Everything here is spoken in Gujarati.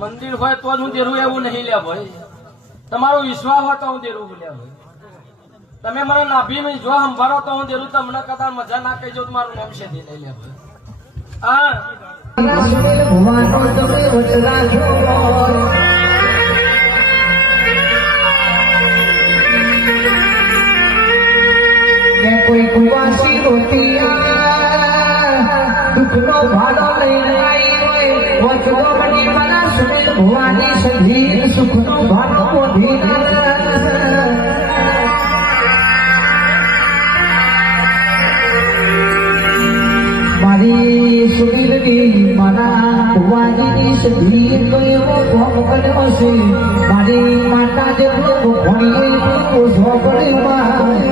મંદિર હોય તો જ હું દેરું એવું નહીં લે ભાઈ. તમારો વિશ્વાસ હોય તો હું દેરું લે ભાઈ. તમે મને નાભી જો સંભાળો તો હું દેરું તમને કદાચ મજા ના કહેજો તો મારું નામ છે દે લઈ લે ભાઈ. હા કોઈ કુવાસી દુઃખનો ભાડો લઈને આવી વચલો બની મારા સુનિલ ભવાની સધી સુખનો ભાડો મોઢી મારી સુનિલની મારા ભવાનીની સધી કયો ભોગ કર્યો છે મારી માતા જેટલો ભણી ઓછો કર્યો